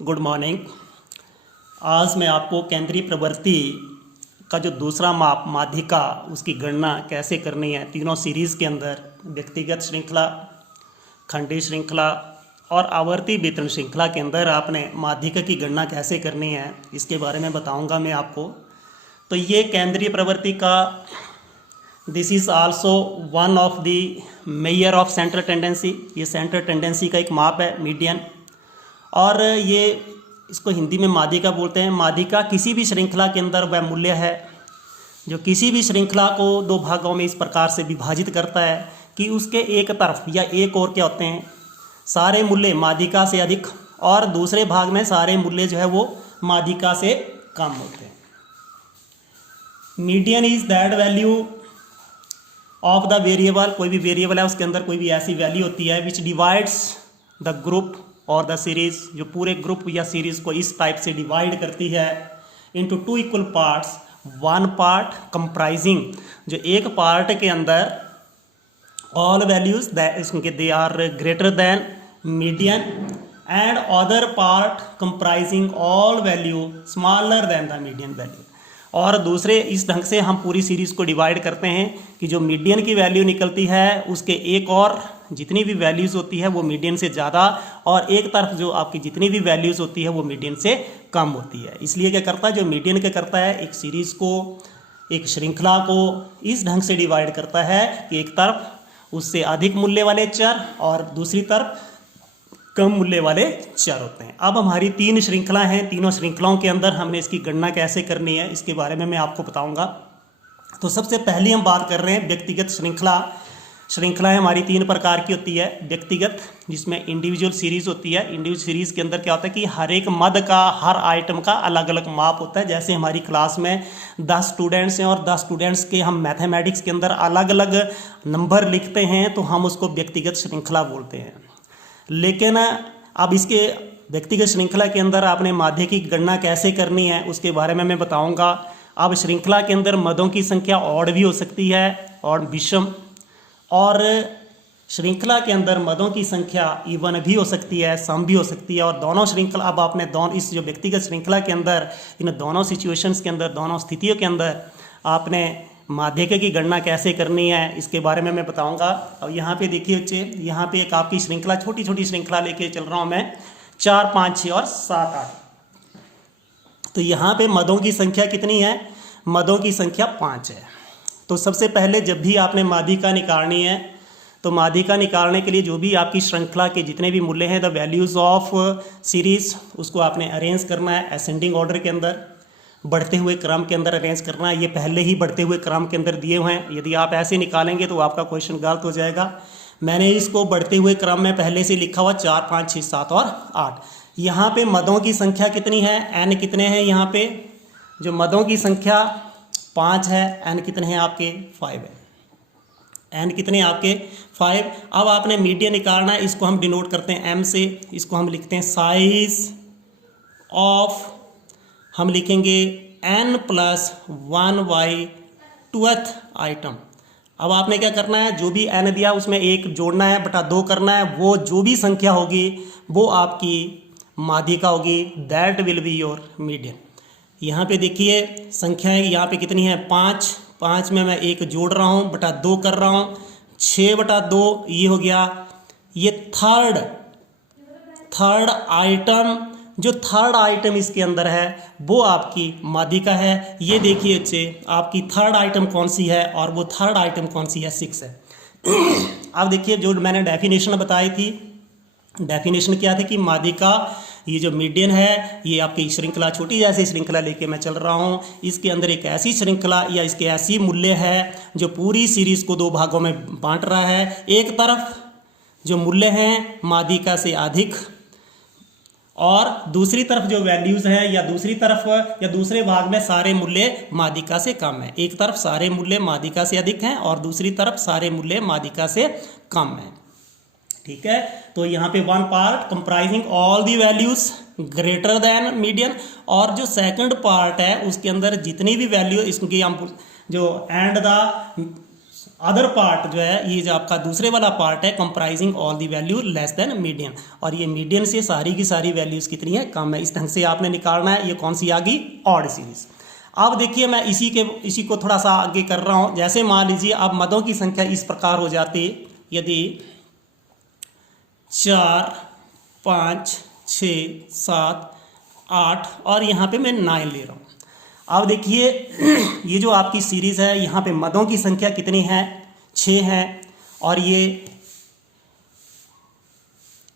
Good morning. आज मैं आपको केंद्रीय प्रवृत्ति का जो दूसरा माप माध्यिका उसकी गणना कैसे करनी है तीनों सीरीज़ के अंदर व्यक्तिगत श्रृंखला, खंडीय श्रृंखला और आवर्ती वितरण श्रृंखला के अंदर आपने माध्यिका की गणना कैसे करनी है इसके बारे में बताऊंगा मैं आपको। तो ये केंद्रीय प्रवृत्ति का this is also one of the measure of central tendency. ये सेंट्रल टेंडेंसी का एक माप है, मीडियन। और ये इसको हिंदी में माध्यिका बोलते हैं। माध्यिका किसी भी श्रृंखला के अंदर वह मूल्य है जो किसी भी श्रृंखला को दो भागों में इस प्रकार से विभाजित करता है कि उसके एक तरफ या एक ओर क्या होते हैं सारे मूल्य माध्यिका से अधिक और दूसरे भाग में सारे मूल्य जो है वो माध्यिका से कम होते हैं। Median is that value of the variable, कोई भी वेरिएबल है उसके अंदर कोई भी ऐसी वैल्यू होती है विच डिवाइड्स द ग्रुप और द सीरीज, जो पूरे ग्रुप या सीरीज को इस टाइप से डिवाइड करती है into two equal parts. One part comprising, जो एक पार्ट के अंदर all values they are greater than median and other part comprising all value smaller than the median value. और दूसरे इस ढंग से हम पूरी सीरीज़ को डिवाइड करते हैं कि जो मीडियन की वैल्यू निकलती है उसके एक और जितनी भी वैल्यूज़ होती है वो मीडियन से ज़्यादा और एक तरफ जो आपकी जितनी भी वैल्यूज़ होती है वो मीडियन से कम होती है। इसलिए क्या करता है, जो मीडियन क्या करता है, एक सीरीज़ को, एक श्रृंखला को इस ढंग से डिवाइड करता है कि एक तरफ उससे अधिक मूल्य वाले चर और दूसरी तरफ कम मूल्य वाले चर होते हैं। अब हमारी तीन श्रृंखला हैं, तीनों श्रृंखलाओं के अंदर हमने इसकी गणना कैसे करनी है इसके बारे में मैं आपको बताऊंगा। तो सबसे पहले हम बात कर रहे हैं व्यक्तिगत श्रृंखला। श्रृंखलाएं हमारी तीन प्रकार की होती है। व्यक्तिगत, जिसमें इंडिविजुअल सीरीज़ होती है। इंडिविजुअल सीरीज़ के अंदर क्या होता है कि हर एक मद का, हर आइटम का अलग अलग माप होता है। जैसे हमारी क्लास में 10 स्टूडेंट्स हैं और 10 स्टूडेंट्स के हम मैथमेटिक्स के अंदर अलग अलग नंबर लिखते हैं तो हम उसको व्यक्तिगत श्रृंखला बोलते हैं। लेकिन अब इसके व्यक्तिगत श्रृंखला के अंदर आपने माध्य की गणना कैसे करनी है उसके बारे में मैं बताऊंगा। अब श्रृंखला के अंदर मदों की संख्या ऑड भी हो सकती है और विषम, और श्रृंखला के अंदर मदों की संख्या इवन भी हो सकती है, सम भी हो सकती है। और दोनों श्रृंखला, अब आपने दोनों इस जो व्यक्तिगत श्रृंखला के अंदर इन दोनों सिचुएशंस के अंदर, दोनों स्थितियों के अंदर आपने माध्यिका की गणना कैसे करनी है इसके बारे में मैं बताऊंगा। अब यहाँ पे देखिए बच्चे, यहाँ पे एक आपकी श्रृंखला, छोटी छोटी श्रृंखला लेके चल रहा हूँ मैं, 4, 5, 6 और 7, 8। तो यहाँ पे मदों की संख्या कितनी है? मदों की संख्या 5 है। तो सबसे पहले जब भी आपने माध्यिका निकालनी है तो माध्यिका निकालने के लिए जो भी आपकी श्रृंखला के जितने भी मूल्य हैं, द वैल्यूज़ ऑफ सीरीज, उसको आपने अरेंज करना है असेंडिंग ऑर्डर के अंदर, बढ़ते हुए क्रम के अंदर अरेंज करना है। ये पहले ही बढ़ते हुए क्रम के अंदर दिए हुए हैं। यदि आप ऐसे निकालेंगे तो आपका क्वेश्चन गलत हो जाएगा। मैंने इसको बढ़ते हुए क्रम में पहले से लिखा हुआ 4, 5, 6, 7 और 8। यहाँ पे मदों की संख्या कितनी है? एन कितने हैं? यहाँ पे जो मदों की संख्या 5 है, एन कितने हैं आपके? 5 है। एन कितने आपके? 5। अब आपने मीडियन निकालना है, इसको हम डिनोट करते हैं एम से। इसको हम लिखते हैं साइज ऑफ, हम लिखेंगे n+1/2 आइटम। अब आपने क्या करना है, जो भी n दिया उसमें 1 जोड़ना है, बटा 2 करना है। वो जो भी संख्या होगी वो आपकी माध्यिका होगी, that will be your median. यहाँ पे देखिए संख्याएं यहाँ पे कितनी है? 5। 5 में मैं 1 जोड़ रहा हूँ, बटा 2 कर रहा हूँ, 6/2 ये हो गया। ये थर्ड आइटम, जो थर्ड आइटम इसके अंदर है वो आपकी माध्यिका है। ये देखिए बच्चे, आपकी थर्ड आइटम कौन सी है और वो थर्ड आइटम कौन सी है? 6 है। अब देखिए जो मैंने डेफिनेशन बताई थी, डेफिनेशन क्या थी कि माध्यिका, ये जो मीडियन है, ये आपकी श्रृंखला, छोटी जैसी श्रृंखला लेके मैं चल रहा हूँ, इसके अंदर एक ऐसी श्रृंखला या इसके ऐसी मूल्य है जो पूरी सीरीज को 2 भागों में बांट रहा है। एक तरफ जो मूल्य हैं माध्यिका से अधिक और दूसरी तरफ जो वैल्यूज़ हैं या दूसरी तरफ या दूसरे भाग में सारे मूल्य माध्यिका से कम है। एक तरफ सारे मूल्य माध्यिका से अधिक हैं और दूसरी तरफ सारे मूल्य माध्यिका से कम हैं। ठीक है, तो यहाँ पे one part comprising all the values greater than median, और जो सेकंड पार्ट है उसके अंदर जितनी भी वैल्यू इसकी हम जो एंड द अदर पार्ट जो है, ये जो आपका दूसरे वाला पार्ट है, comprising all the value less than median, और ये मीडियन से सारी की सारी वैल्यूज कितनी है, कम है। इस ढंग से आपने निकालना है। ये कौन सी आ गई, ऑड सीरीज। अब देखिए मैं इसी को थोड़ा सा आगे कर रहा हूं। जैसे मान लीजिए अब मदों की संख्या इस प्रकार हो जाती, यदि 4 5 6 7 8 और यहाँ पे मैं 9 ले रहा हूँ। अब देखिए ये जो आपकी सीरीज़ है, यहाँ पे मदों की संख्या कितनी है, 6 है, और ये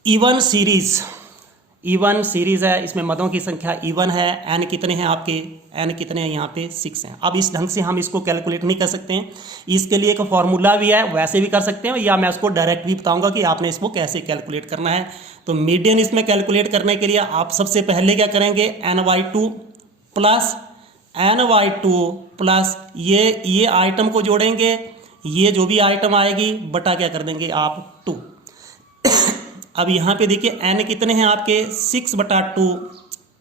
इवन सीरीज़ है, इसमें मदों की संख्या इवन है। एन कितने हैं आपके, एन कितने हैं यहाँ पे, 6 हैं। अब इस ढंग से हम इसको कैलकुलेट नहीं कर सकते हैं, इसके लिए एक फॉर्मूला भी है, वैसे भी कर सकते हैं, या मैं उसको डायरेक्ट भी बताऊंगा कि आपने इसको कैसे कैलकुलेट करना है। तो मीडियन इसमें कैलकुलेट करने के लिए आप सबसे पहले क्या करेंगे, n/2 प्लस ये आइटम को जोड़ेंगे, ये जो भी आइटम आएगी बटा क्या कर देंगे आप 2। अब यहाँ पे देखिए n कितने हैं आपके, 6/2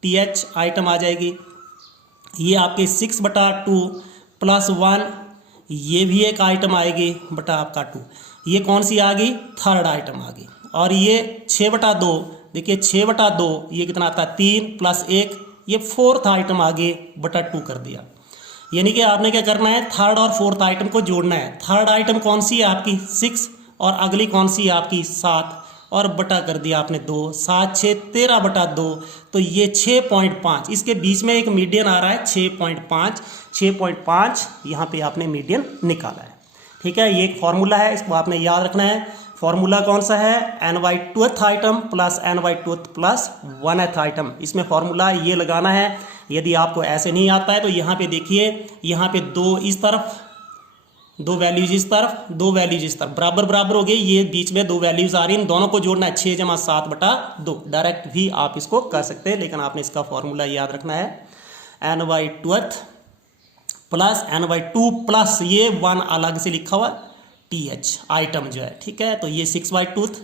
th आइटम आ जाएगी, ये आपके 6/2 प्लस 1, ये भी एक आइटम आएगी बटा आपका 2, ये कौन सी आ गई, थर्ड आइटम आ गई। और ये 6/2, देखिए 6/2 ये कितना आता है, 3 प्लस 1, ये फोर्थ आइटम आगे बटा 2 कर दिया। यानी कि आपने क्या करना है, थर्ड और फोर्थ आइटम को जोड़ना है। थर्ड आइटम कौन सी है आपकी, 6, और अगली कौन सी है आपकी, 7, और बटा कर दिया आपने 2, 7 6 13/2, तो ये 6.5, इसके बीच में एक मीडियन आ रहा है 6.5 यहाँ पे आपने मीडियन निकाला है। ठीक है, ये एक फॉर्मूला है, इसको आपने याद रखना है। फॉर्मूला कौन सा है, n/2th item plus n/2th plus 1th item, इसमें फॉर्मूला ये लगाना है। यदि आपको ऐसे नहीं आता है तो यहाँ पे देखिए, यहाँ पे 2 इस तरफ, 2 वैल्यूज इस तरफ, 2 वैल्यूज इस तरफ, बराबर बराबर हो गई, ये बीच में 2 वैल्यूज आ रही हैं, इन दोनों को जोड़ना है, 6 + 7/2। डायरेक्ट भी आप इसको कर सकते हैं, लेकिन आपने इसका फॉर्मूला याद रखना है, n/2th प्लस n/2 प्लस ये 1 अलग से लिखा हुआ th आइटम जो है। ठीक है, तो ये 6/2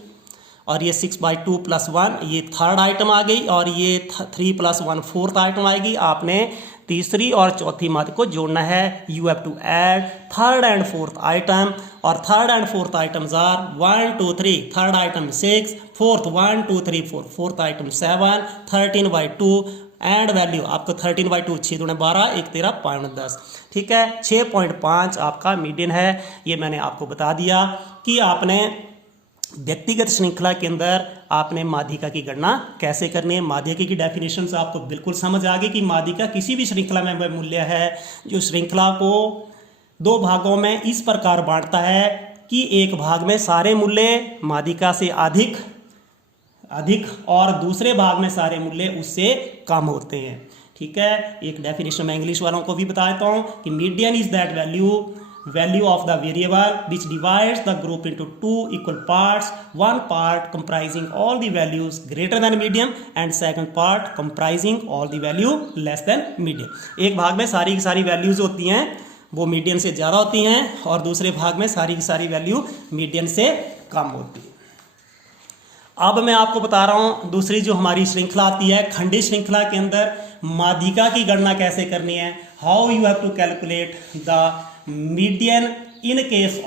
और ये 6/2 प्लस 1, ये थर्ड आइटम आ गई, और ये 3 + 1 फोर्थ आइटम आएगी। आपने तीसरी और चौथी मद को जोड़ना है। You have to add third and fourth item, और third and fourth items are 1 2 3, third item 6, fourth 1 2 3 4, fourth item 7, 13/2 and value आपको 13/2, 6 दूने 12, 1 13, 5 10। ठीक है, 6.5 आपका मीडियन है। ये मैंने आपको बता दिया कि आपने व्यक्तिगत श्रृंखला के अंदर आपने माध्यिका की गणना कैसे करनी है। माध्यिका की डेफिनेशन से आपको बिल्कुल समझ आ गई कि माध्यिका किसी भी श्रृंखला में वह मूल्य है जो श्रृंखला को 2 भागों में इस प्रकार बांटता है कि एक भाग में सारे मूल्य माध्यिका से अधिक और दूसरे भाग में सारे मूल्य उससे कम होते हैं। ठीक है, एक डेफिनेशन मैं इंग्लिश वालों को भी बता देता हूँ कि median is that value of the variable which divides the group into 2 equal parts, one part comprising all the values greater than median and second part comprising all the value less than median। एक भाग में सारी की सारी values होती हैं वो median से ज़्यादा होती हैं, और दूसरे भाग में सारी की सारी वैल्यू मीडियन से कम होती है। अब मैं आपको बता रहा हूँ दूसरी जो हमारी श्रृंखला आती है, खंडी श्रृंखला के अंदर माध्यिका की गणना कैसे करनी है। How you have to calculate the median in case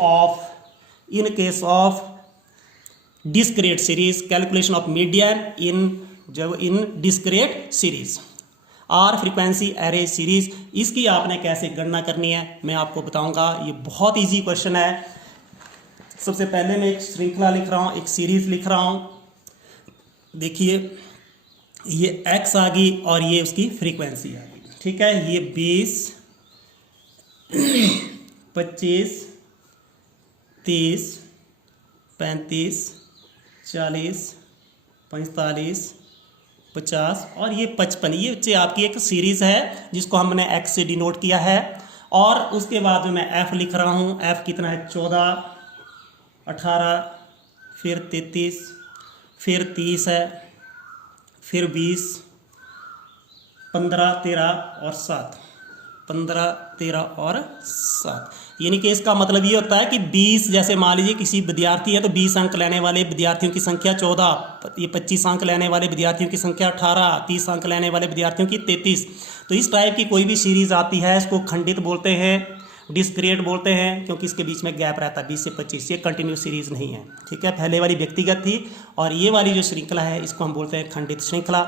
of discrete series, calculation of median in discrete series और फ्रीक्वेंसी एरे सीरीज, इसकी आपने कैसे गणना करनी है मैं आपको बताऊंगा। ये बहुत इजी क्वेश्चन है। सबसे पहले मैं एक श्रृंखला लिख रहा हूँ, एक सीरीज लिख रहा हूँ। देखिए ये x आ गई और ये उसकी फ्रीक्वेंसी आ गई। ठीक है, ये 20 25 30 35 40 45 50 और ये 55। ये बच्चे आपकी एक सीरीज़ है जिसको हमने x से डिनोट किया है। और उसके बाद में मैं f लिख रहा हूँ। f कितना है, 14 18 फिर 33 फिर 30 है, फिर 20 15 13 और 7, 15 13 और 7। यानी कि इसका मतलब ये होता है कि 20, जैसे मान लीजिए किसी विद्यार्थी है तो 20 अंक लेने वाले विद्यार्थियों की संख्या 14, ये 25 अंक लेने वाले विद्यार्थियों की संख्या 18, 30 अंक लेने वाले विद्यार्थियों की 33। तो इस टाइप की कोई भी सीरीज़ आती है इसको खंडित बोलते हैं। डिस्क्रिएट बोलते हैं क्योंकि इसके बीच में गैप रहता है 20 से 25, ये कंटिन्यूस सीरीज नहीं है। ठीक है, पहले वाली व्यक्तिगत थी और ये वाली जो श्रृंखला है इसको हम बोलते हैं खंडित श्रृंखला।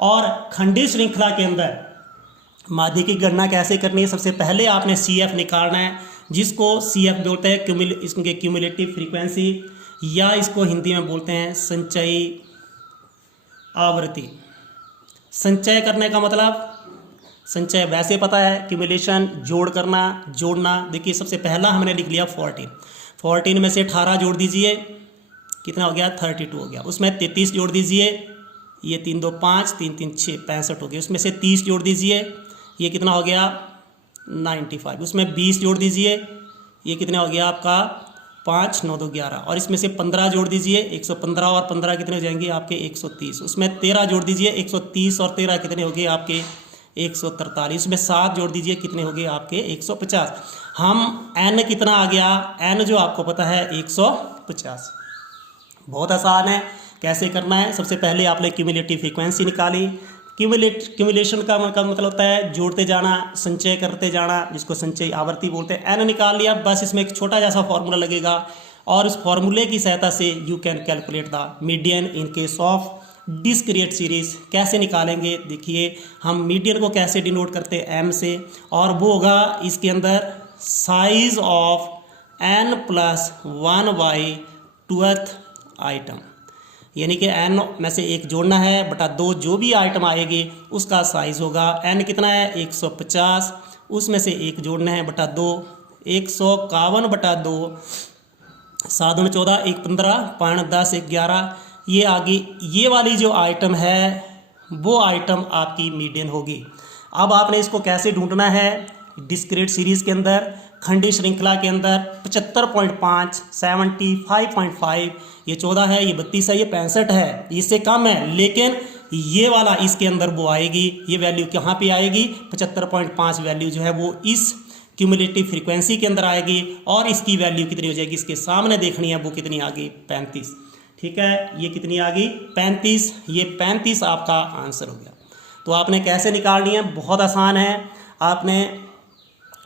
और खंडित श्रृंखला के अंदर माध्य की गणना कैसे करनी है? सबसे पहले आपने CF निकालना है, जिसको CF बोलते हैं इसके क्यूमुलेटिव फ्रीक्वेंसी, या इसको हिंदी में बोलते हैं संचयी आवृत्ति। संचय करने का मतलब, संचय वैसे पता है क्यूमुलेशन, जोड़ करना, जोड़ना। देखिए सबसे पहला हमने लिख लिया 14 में से 18 जोड़ दीजिए, कितना हो गया? 32 हो गया। उसमें 33 जोड़ दीजिए, ये 3 2 5, 3 3 6 65 हो गया। उसमें से 30 जोड़ दीजिए, ये कितना हो गया? 95। उसमें 20 जोड़ दीजिए, ये कितना हो गया आपका? 5 9 2 11। और इसमें से 15 जोड़ दीजिए, 115 और 15 कितने हो जाएंगे आपके? 130। उसमें 13 जोड़ दीजिए, 130 और 13 कितने हो गए आपके? 143। उसमें 7 जोड़ दीजिए, कितने हो गए आपके? 150। हम n कितना आ गया? n जो आपको पता है 150। बहुत आसान है, कैसे करना है? सबसे पहले आपने क्यूमुलेटिव फ्रीक्वेंसी निकाली। क्यूमुलेशन का मतलब होता है जोड़ते जाना, संचय करते जाना, जिसको संचयी आवर्ती बोलते हैं। n निकाल लिया, बस इसमें एक छोटा जैसा फॉर्मूला लगेगा और उस फॉर्मूले की सहायता से you can calculate the median in case of discrete series. कैसे निकालेंगे? देखिए हम मीडियन को कैसे डिनोट करते हैं? m से, और वो होगा इसके अंदर साइज ऑफ n+1/12 आइटम, यानी कि n में से एक जोड़ना है बटा 2, जो भी आइटम आएगी उसका साइज होगा। n कितना है? 150। उसमें से एक जोड़ना है बटा 2, 151 बटा 2, 7 दूनी 14, 1 15, 5 10, 1 11। ये आगे ये वाली जो आइटम है वो आइटम आपकी मीडियन होगी। अब आपने इसको कैसे ढूंढना है? डिस्क्रीट सीरीज के अंदर, खंडी श्रृंखला के अंदर 75.5, 75.5, ये 14 है, ये 32 है, ये 65 है, इससे कम है, लेकिन ये वाला इसके अंदर वो आएगी। ये वैल्यू कहाँ पे आएगी? 75.5 वैल्यू जो है वो इस क्यूमुलेटिव फ्रीक्वेंसी के अंदर आएगी, और इसकी वैल्यू कितनी हो जाएगी? इसके सामने देखनी है, वो कितनी आ गई? 35। ठीक है, ये कितनी आ गई? 35। ये 35 आपका आंसर हो गया। तो आपने कैसे निकालनी है? बहुत आसान है। आपने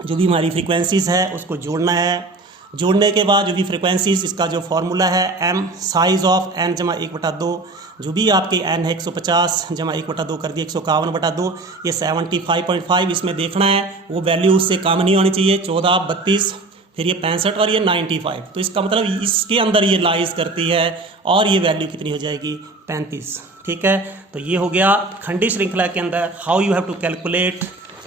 जो भी हमारी फ्रीक्वेंसीज़ है उसको जोड़ना है। जोड़ने के बाद जो भी फ्रीक्वेंसीज़, इसका जो फार्मूला है m साइज ऑफ n जमा 1/2, जो भी आपके n है 150 जमा 1/2 कर दिए 151/2, ये 75.5 इसमें देखना है, वो वैल्यू उससे कम नहीं होनी चाहिए। 14 32, फिर ये 65 और ये 95, तो इसका मतलब इसके अंदर ये लाइज करती है, और ये वैल्यू कितनी हो जाएगी? 35। ठीक है, तो ये हो गया खंडी श्रृंखला के अंदर how you have to calculate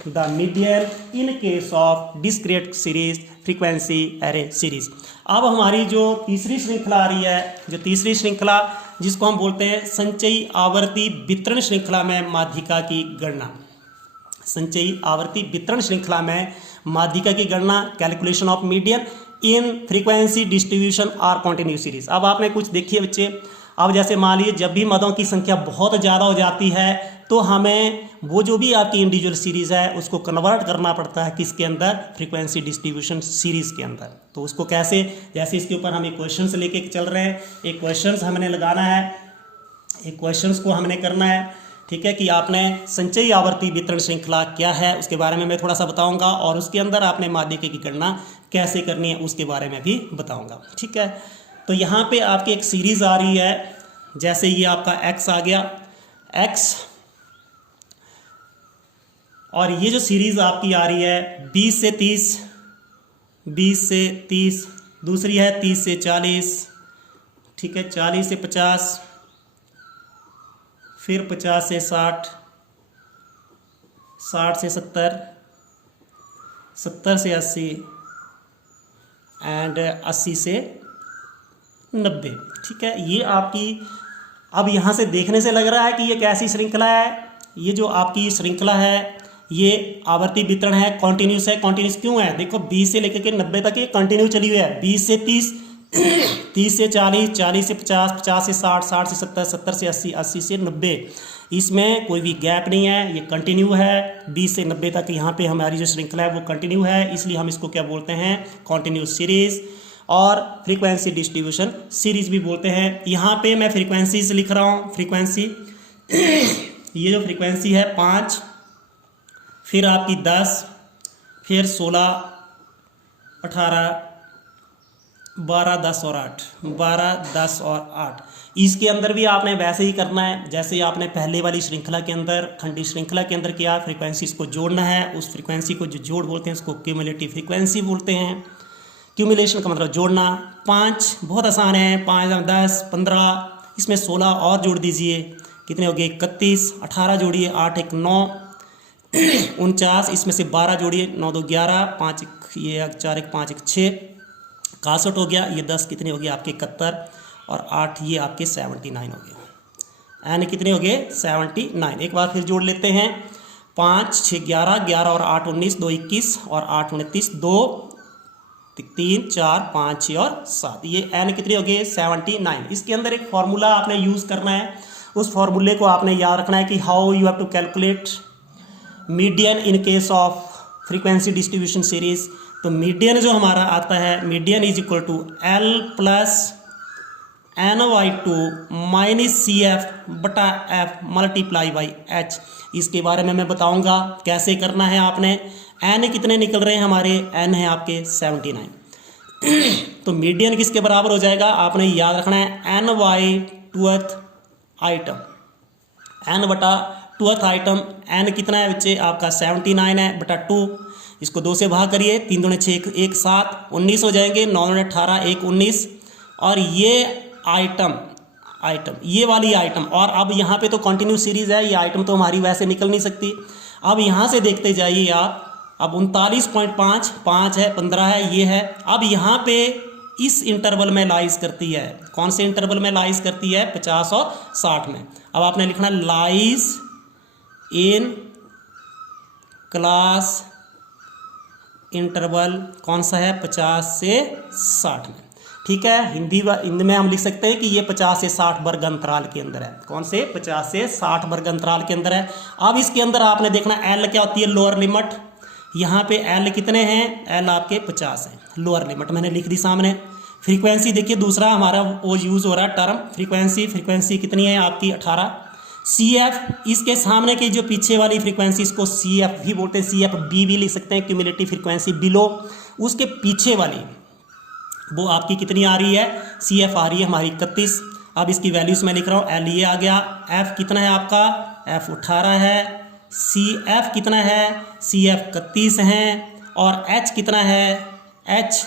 the median in case of discrete series frequency array series. अब हमारी जो तीसरी श्रृंखला आ रही है, जो तीसरी श्रृंखला जिसको हम बोलते हैं संचयी आवर्ती वितरण श्रृंखला में माध्यिका की गणना। संचयी आवर्ती वितरण श्रृंखला में माध्यिका की गणना, calculation of median in frequency distribution और कॉन्टिन्यूस सीरीज। अब आपने कुछ देखिए बच्चे, अब जैसे मान लीजिए जब भी मदों की संख्या बहुत ज़्यादा हो जाती है तो हमें वो जो भी आपकी इंडिविजुअल सीरीज़ है उसको कन्वर्ट करना पड़ता है किसके अंदर? फ्रीक्वेंसी डिस्ट्रीब्यूशन सीरीज़ के अंदर। तो उसको कैसे? जैसे इसके ऊपर हम एक क्वेश्चन लेके चल रहे हैं, एक क्वेश्चन हमने लगाना है, एक क्वेश्चन को हमने करना है। ठीक है, कि आपने संचयी आवर्ती वितरण श्रृंखला क्या है उसके बारे में मैं थोड़ा सा बताऊंगा, और उसके अंदर आपने माध्यिका की गणना कैसे करनी है उसके बारे में भी बताऊंगा। ठीक है, तो यहाँ पे आपकी एक सीरीज़ आ रही है, जैसे ये आपका x आ गया, x, और ये जो सीरीज़ आपकी आ रही है 20 से 30, 20 से 30, दूसरी है 30 से 40, ठीक है, 40 से 50, फिर 50 से 60, 60 से 70, 70 से 80 एंड 80 से 90। ठीक है, ये आपकी, अब यहाँ से देखने से लग रहा है कि ये कैसी श्रृंखला है? ये जो आपकी श्रृंखला है ये आवर्ती वितरण है, कॉन्टिन्यूस है। कॉन्टिन्यूस क्यों है? देखो 20 से लेकर के 90 तक ये कंटिन्यू चली हुई है। 20 से 30, 30 से 40, 40 से 50, 50 से 60, 60 से 70, 70 से 80, 80 से 90, इसमें कोई भी गैप नहीं है, ये कंटिन्यू है। 20 से 90 तक यहाँ पे हमारी जो श्रृंखला है वो कंटिन्यू है, इसलिए हम इसको क्या बोलते हैं? कॉन्टिन्यूस सीरीज, और फ्रीक्वेंसी डिस्ट्रीब्यूशन सीरीज भी बोलते हैं। यहाँ पे मैं फ्रीक्वेंसीज लिख रहा हूँ, फ्रीक्वेंसी ये जो फ्रीक्वेंसी है 5, फिर आपकी 10, फिर 16, 18, 12, 10 और 8, 12, 10 और 8। इसके अंदर भी आपने वैसे ही करना है जैसे आपने पहले वाली श्रृंखला के अंदर, खंडी श्रृंखला के अंदर किया। फ्रीक्वेंसीज को जोड़ना है, उस फ्रीक्वेंसी को जो जोड़ बोलते हैं उसको क्यूमुलेटिव फ्रीक्वेंसी बोलते हैं। क्यूमुलेशन का मतलब जोड़ना। 5 बहुत आसान है, 5 10, 15, इसमें 16 और जोड़ दीजिए, कितने हो गए 31, 18 जोड़िए, 8 1 9, 49, इसमें से 12 जोड़िए, 9 2 11, 5 ये 4 1 5 1 6, 61 हो गया। ये 10 कितने हो गए आपके 71, और 8 ये आपके 79 हो गए। एन कितने हो गए 79। एक बार फिर जोड़ लेते हैं। 5 6 11, 11 और 8 19, 2 21 और 8 29, 2 3 4 5 6 और 7, ये एन कितने हो गए 79। इसके अंदर एक फार्मूला आपने यूज़ करना है, उस फार्मूले को आपने याद रखना है कि how you have to calculate median in case of frequency distribution series. तो मीडियन जो हमारा आता है, median is equal to L plus NY2 minus CF बटा F मल्टीप्लाई बाई H। इसके बारे में मैं बताऊंगा कैसे करना है आपने। N कितने निकल रहे हैं हमारे, N है आपके 79। तो मीडियन किसके बराबर हो जाएगा, आपने याद रखना है NY 2th आइटम, N बटा 2th आइटम। N कितना है बच्चे आपका 79 है बटा 2, इसको 2 से भाग करिए, 3 दूने 6 1 7, 19 हो जाएंगे, 9 दूने 18 1 19, और ये आइटम ये वाली आइटम। और अब यहाँ पे तो कंटिन्यू सीरीज है, ये आइटम तो हमारी वैसे निकल नहीं सकती। अब यहाँ से देखते जाइए आप, अब 39.5 5 है, 15 है, ये है। अब यहाँ पे इस इंटरवल में लाइज करती है, कौन से इंटरवल में लाइज करती है, 50 और 60 में। अब आपने लिखना लाइज इन क्लास इंटरवल, कौन सा है 50 से 60 में। ठीक है, हिंदी में हम लिख सकते हैं कि ये 50 से 60 वर्ग अंतराल के अंदर है। कौन से 50 से 60 वर्ग अंतराल के अंदर है। अब इसके अंदर आपने देखना एल क्या होती है, लोअर लिमिट। यहाँ पे एल कितने हैं, एल आपके 50 है, लोअर लिमिट मैंने लिख दी सामने। फ्रीक्वेंसी देखिए दूसरा हमारा वो यूज़ हो रहा है टर्म फ्रीक्वेंसी कितनी है आपकी 18। CF, इसके सामने की जो पीछे वाली फ्रीक्वेंसी इसको CF भी बोलते हैं, CF B भी लिख सकते हैं, क्यूमुलेटिव फ्रीक्वेंसी बिलो। उसके पीछे वाली वो आपकी कितनी आ रही है, CF आ रही है हमारी 31। अब इसकी वैल्यूज मैं लिख रहा हूँ, L ये आ गया, F कितना है आपका, F 18 है, CF कितना है, CF 31 है, और H कितना है, H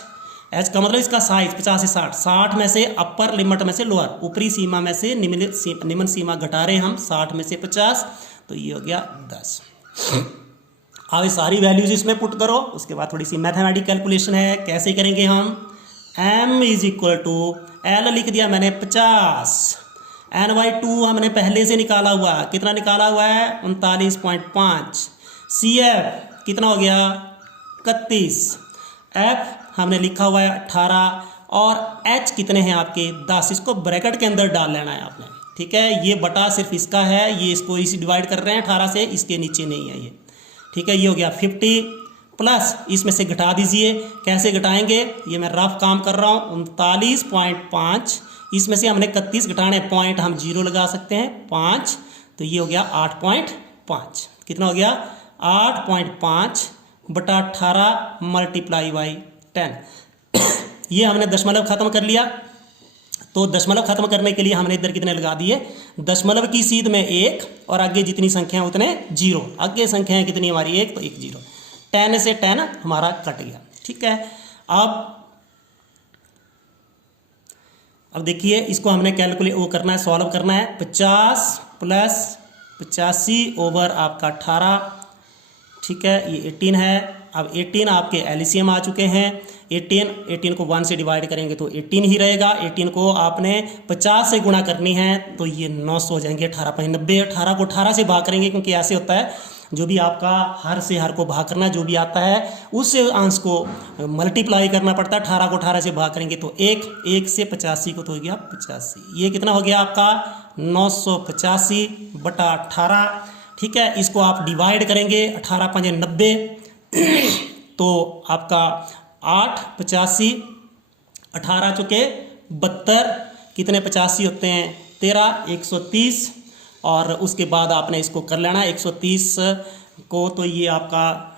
का मतलब इसका साइज 50 से 60 में से अपर लिमिट में से लोअर, ऊपरी सीमा में से निम्न सीमा घटा रहे हम, 60 में से 50, तो ये हो गया 10। अब ये सारी वैल्यूज इसमें पुट करो। उसके बाद थोड़ी सी मैथमेटिक कैलकुलेशन है, कैसे करेंगे हम। M is equal to L लिख दिया मैंने 50, NY2 हमने पहले से निकाला हुआ, कितना निकाला हुआ है 39.5, CF कितना हो गया 31, F हमने लिखा हुआ है 18, और H कितने हैं आपके 10। इसको ब्रैकेट के अंदर डाल लेना है आपने, ठीक है। ये बटा सिर्फ इसका है, ये इसको इसी डिवाइड कर रहे हैं 18 से, इसके नीचे नहीं है ये, ठीक है। ये हो गया 50 प्लस इसमें से घटा दीजिए, कैसे घटाएंगे, ये मैं रफ काम कर रहा हूँ। 39.5 इसमें से हमने 31 घटाने, पॉइंट हम 0 लगा सकते हैं 5, तो ये हो गया 8.5। कितना हो गया 8.5 बटा 18 मल्टीप्लाई बाई 10। ये हमने दशमलव खत्म कर लिया। तो दशमलव खत्म करने के लिए हमने इधर कितने लगा दिए, दशमलव की सीध में 1, और आगे जितनी संख्या उतने 0। आगे संख्याएं कितनी हमारी 1, तो 1 0, 10 से 10 हमारा कट गया, ठीक है। अब देखिए इसको हमने कैलकुलेट वो करना है, सॉल्व करना है। 50 प्लस 85 ओवर आपका 18, ठीक है, ये 18 है। अब 18 आपके एलसीएम आ चुके हैं। 18 को 1 से डिवाइड करेंगे तो 18 ही रहेगा। 18 को आपने 50 से गुणा करनी है तो ये 900 हो जाएंगे। 18.90, 18 को 18 से भाग करेंगे, क्योंकि ऐसे होता है जो भी आपका हर से हर को भाग करना, जो भी आता है उससे अंश को मल्टीप्लाई करना पड़ता है। 18 को 18 से भाग करेंगे तो 1 से 85 को तो हो गया 85। ये कितना हो गया आपका 985 बटा 18, ठीक है। इसको आप डिवाइड करेंगे 18×5 90 तो आपका 8 85, 18 चुके 72, कितने 85 होते हैं 13, 130, और उसके बाद आपने इसको कर लेना 130 को, तो ये आपका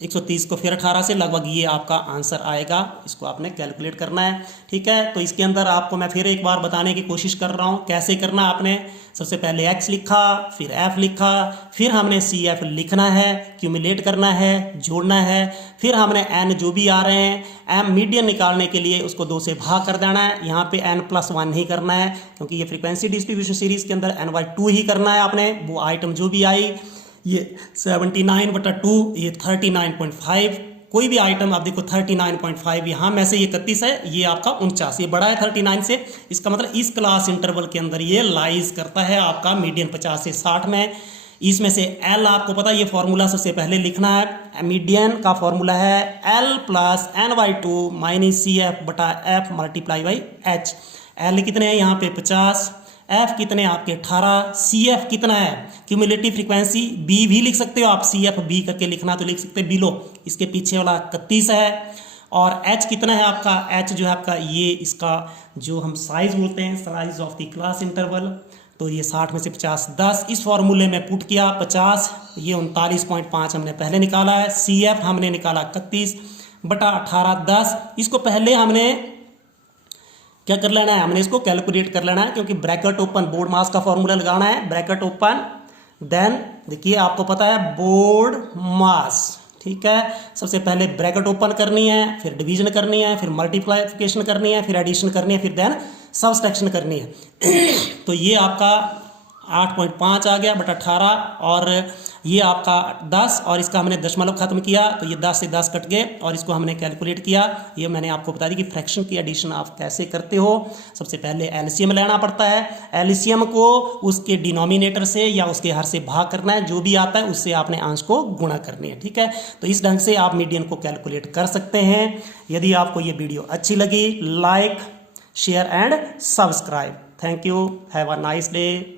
130 को फिर 18 से, लगभग ये आपका आंसर आएगा। इसको आपने कैलकुलेट करना है, ठीक है। तो इसके अंदर आपको मैं फिर एक बार बताने की कोशिश कर रहा हूँ कैसे करना। आपने सबसे पहले x लिखा, फिर f लिखा, फिर हमने CF लिखना है, क्यूमुलेट करना है, जोड़ना है, फिर हमने n जो भी आ रहे हैं m मीडियन निकालने के लिए उसको 2 से भाग कर देना है। यहाँ पे n+1 नहीं करना है क्योंकि ये फ्रीक्वेंसी डिस्ट्रीब्यूशन सीरीज के अंदर n/2 ही करना है आपने। वो आइटम जो भी आई, ये 79/2, ये 39.5, कोई भी आइटम आप देखो 39.5, यहाँ में से ये 31 है, ये आपका 49, ये बड़ा है 39 से। इसका मतलब इस क्लास इंटरवल के अंदर ये लाइज करता है आपका मीडियन 50 से 60 में। इसमें से L आपको पता है, ये फॉर्मूला सबसे पहले लिखना है। मीडियन का फॉर्मूला है L + n/2 - CF/F × H। L कितने हैं यहाँ पे 50, F कितने आपके 18, CF कितना है क्यूमुलेटिव फ्रीक्वेंसी, B भी लिख सकते हो आप, CF B करके लिखना तो लिख सकते हैं बिलो, इसके पीछे वाला 31 है। और H कितना है आपका, H जो है आपका ये इसका जो हम साइज बोलते हैं, size of the class interval, तो ये 60 में से 50 10, इस फॉर्मूले में पुट किया 50, ये 39.5 हमने पहले निकाला है। CF हमने निकाला 31/18 10। इसको पहले हमने क्या कर लेना है, हमने इसको कैलकुलेट कर लेना है क्योंकि ब्रैकेट ओपन बोर्ड मास का फॉर्मूला लगाना है। ब्रैकेट ओपन, देन देखिए आपको पता है बोर्ड मास, ठीक है। सबसे पहले ब्रैकेट ओपन करनी है, फिर डिवीजन करनी है, फिर मल्टीप्लिकेशन करनी है, फिर एडिशन करनी है, फिर देन सब्सट्रैक्शन करनी है। तो ये आपका 8.5 आ गया बटा 18, और ये आपका 10, और इसका हमने दशमलव खत्म किया तो ये 10 से 10 कट गए, और इसको हमने कैलकुलेट किया। ये मैंने आपको बता दी कि फ्रैक्शन की एडिशन आप कैसे करते हो। सबसे पहले एलसीएम लेना पड़ता है, एलसीएम को उसके डिनोमिनेटर से या उसके हर से भाग करना है, जो भी आता है उससे आपने अंश को गुणा करनी है, ठीक है। तो इस ढंग से आप मीडियन को कैलकुलेट कर सकते हैं। यदि आपको ये वीडियो अच्छी लगी, like, share and subscribe. Thank you, have a nice day.